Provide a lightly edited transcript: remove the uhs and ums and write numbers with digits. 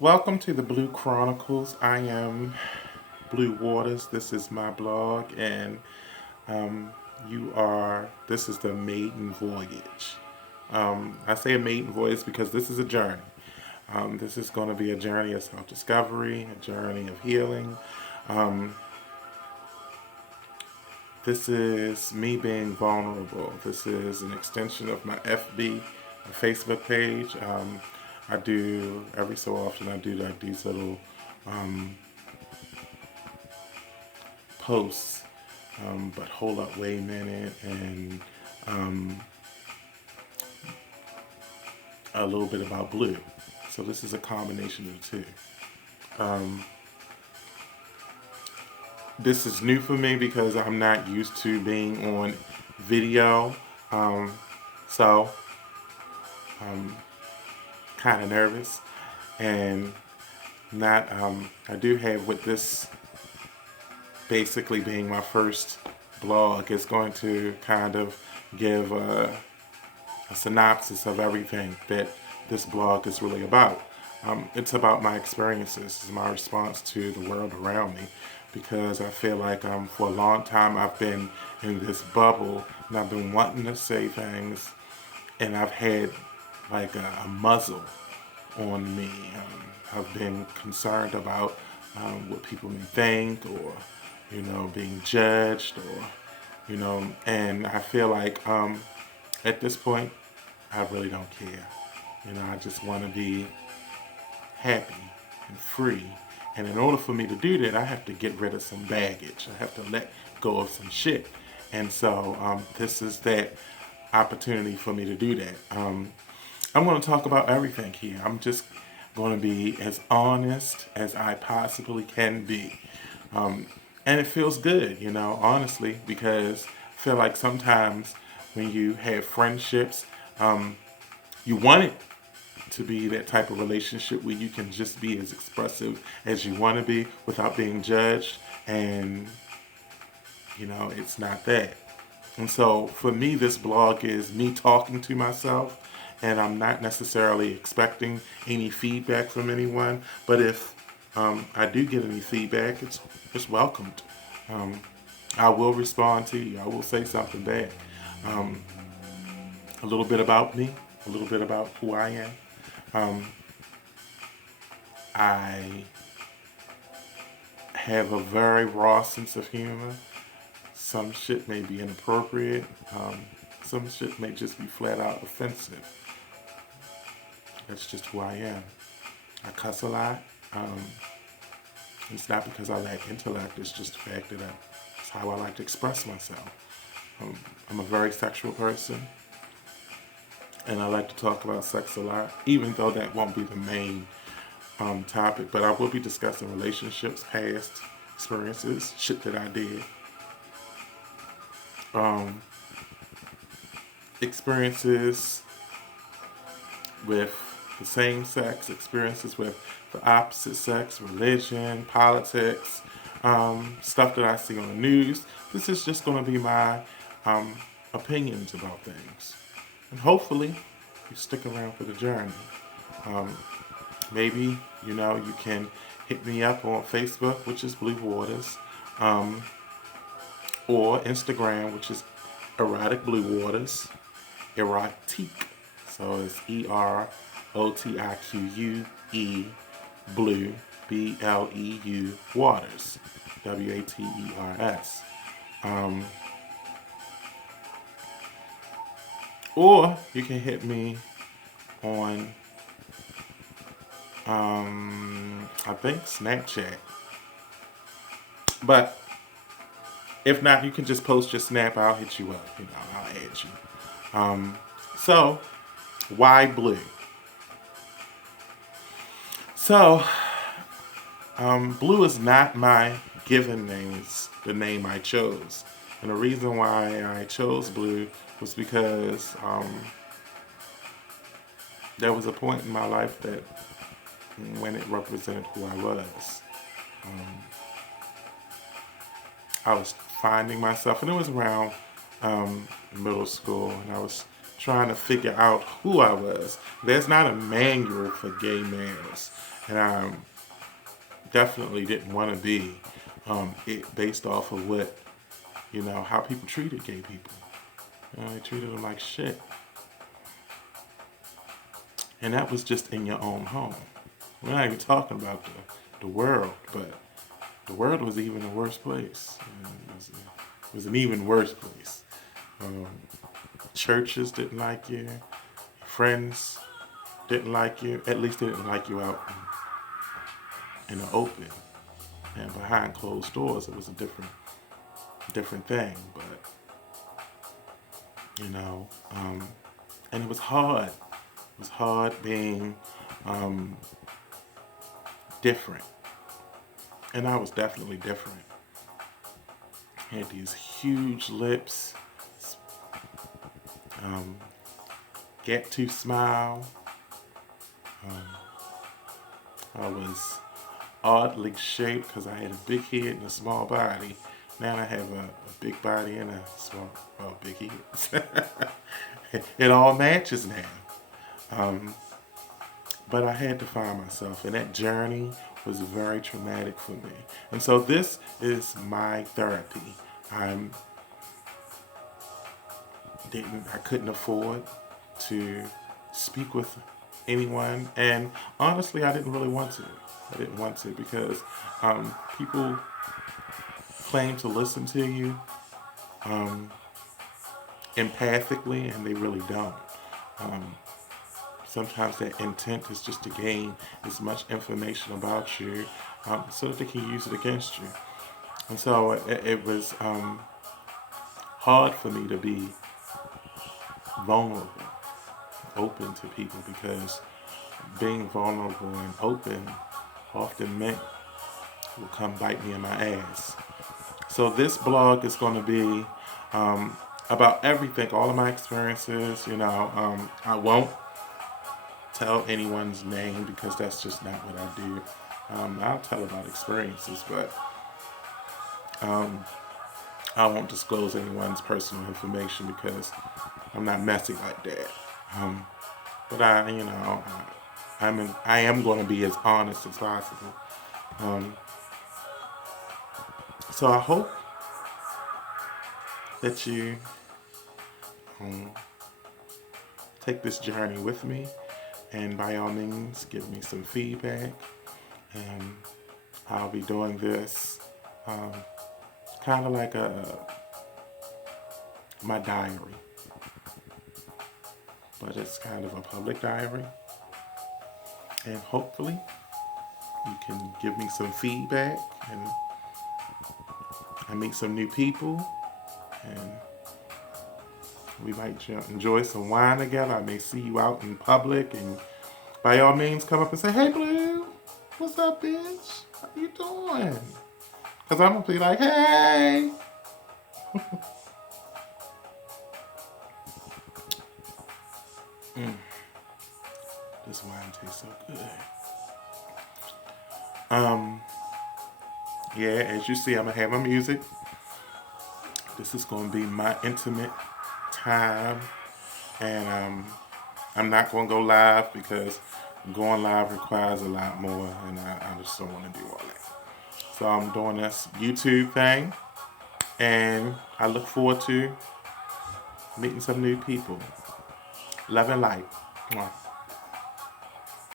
Welcome to the BleU Chronicles. I am BleU Waters. This is my blog, and um, this is the maiden voyage. I say a maiden voyage because this is a journey. This is going to be a journey of self discovery, a journey of healing. Um, this is me being vulnerable. This is an extension of my FB, my Facebook page. I do every so often. I do like these little um, posts, but hold up, wait a minute, and um, a little bit about BleU. So this is a combination of the two. Um, this is new for me because I'm not used to being on video. Um, so I'm kind of nervous and not. I do have with this basically being my first blog. It's going to kind of give a synopsis of everything that this blog is really about. It's about my experiences, it's my response to the world around me, because I feel like for a long time I've been in this bubble and I've been wanting to say things and I've had like a muzzle on me. I've been concerned about what people may think, or being judged, or and I feel like at this point I really don't care. I just want to be happy and free. And in order for me to do that, I have to get rid of some baggage. I have to let go of some shit. And so this is that opportunity for me to do that. I'm going to talk about everything here. I'm just going to be as honest as I possibly can be. Um, and it feels good, honestly, because I feel like sometimes when you have friendships, you want it to be that type of relationship where you can just be as expressive as you want to be without being judged. And, it's not that. And so for me, this blog is me talking to myself, and I'm not necessarily expecting any feedback from anyone. But if I do get any feedback, it's welcomed. Um, I will respond to you. I will say something back. Um, a little bit about me, a little bit about who I am. Um, I have a very raw sense of humor. Some shit may be inappropriate. Some shit may just be flat out offensive. That's just who I am. I cuss a lot. Um, it's not because I lack intellect. It's just the fact that it's how I like to express myself. I'm a very sexual person, and I like to talk about sex a lot, even though that won't be the main topic. But I will be discussing relationships, past experiences, shit that I did, um, experiences with the same sex, experiences with the opposite sex, religion, politics, stuff that I see on the news. This is just going to be my um, opinions about things. And hopefully, you stick around for the journey. Um, Maybe, you can hit me up on Facebook, which is BleU Waters, um, or Instagram, which is Erotic BleU Waters, Erotic. So it's EROTIQUE BleU, BLEU Waters, WATERS. Um, or you can hit me on I think Snapchat. But if not, you can just post your snap. I'll hit you up. I'll add you. So why BleU? So BleU is not my given name. It's the name I chose. And the reason why I chose BleU was because there was a point in my life that when it represented who I was. Um, I was finding myself, and it was around middle school, and I was trying to figure out who I was. There's not a manual for gay males. And I definitely didn't want to be it based off of what, how people treated gay people. They treated them like shit. And that was just in your own home. We're not even talking about the world, but the world was even a worse place. It was an even worse place. Um, Churches didn't like you. Friends didn't like you. At least they didn't like you out in the open. And behind closed doors, it was a different thing. But you know, um, and it was hard. It was hard being um, different, and I was definitely different. I had these huge lips, um, get to smile. I was oddly shaped because I had a big head and a small body. Now I have a big body and a small, big head. It all matches now. Um, but I had to find myself, and that journey was very traumatic for me. And so this is my therapy. I'm I couldn't afford to speak with anyone, and honestly, I didn't really want to. I didn't want to because people claim to listen to you um, empathically, and they really don't. Um, Sometimes that intent is just to gain as much information about you so that they can use it against you. And so it was hard for me to be vulnerable, open to people, because being vulnerable and open often meant will come bite me in my ass. So this blog is going to be about everything, all of my experiences. I won't tell anyone's name because that's just not what I do. I'll tell about experiences, but um, I won't disclose anyone's personal information because I'm not messy like that. Um, but I am going to be as honest as possible. Um, so I hope that you um, take this journey with me, and by all means, give me some feedback. And I'll be doing this um, kind of like my diary, but it's kind of a public diary. And hopefully, you can give me some feedback, and I meet some new people, and we might enjoy some wine together. I may see you out in public, and by all means, come up and say, "Hey, BleU, what's up, bitch? How you doing?" Because I'm going to be like, "Hey." Mm, this wine tastes so good. Um, yeah, as you see, I'm going to have my music. This is going to be my intimate time. And I'm not going to go live because going live requires a lot more, and I just don't want to do all that. So I'm doing this YouTube thing, and I look forward to meeting some new people. Love and light. Mwah.